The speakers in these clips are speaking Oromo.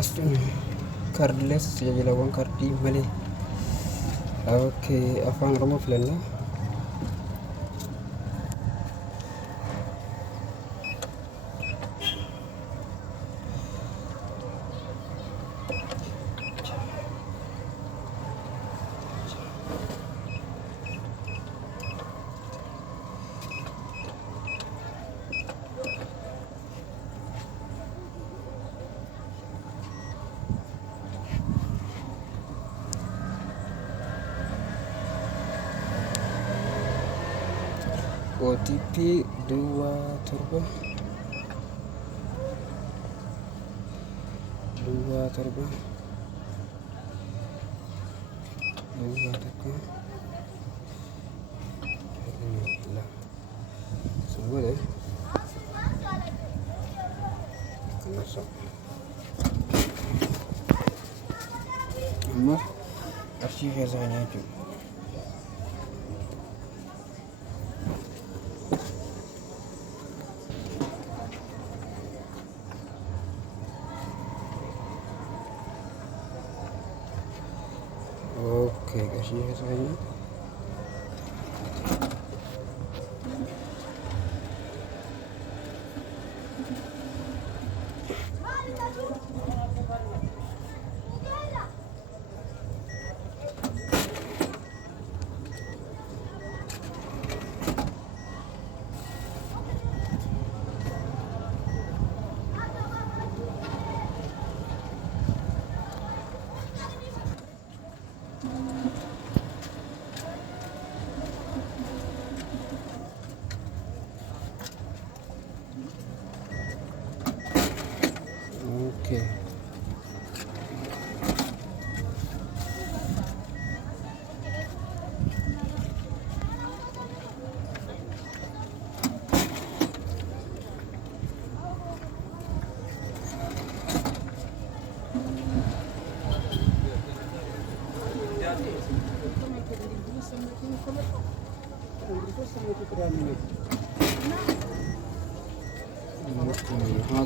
Asxaan kaardiilees tajaajilawwan kaardii malee. Afaan Oromoo filannaa. OTP 27 semua deh masuk amma arsii keessa kan jechuudha. Arsii keessa kan jechuudha. Oke.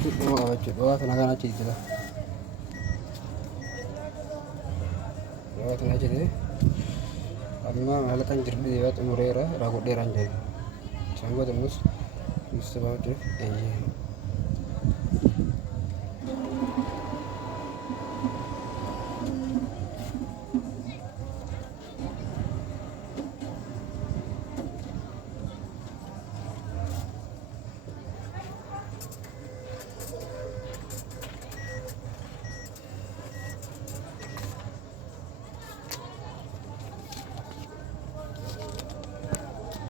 Itu mau apa coba tenaga aja itu lah. Tenaga aja deh. Amma malatan jirbi dewat umurera ragu deran jadi. Sanggup tembus. Bisa bawa deh.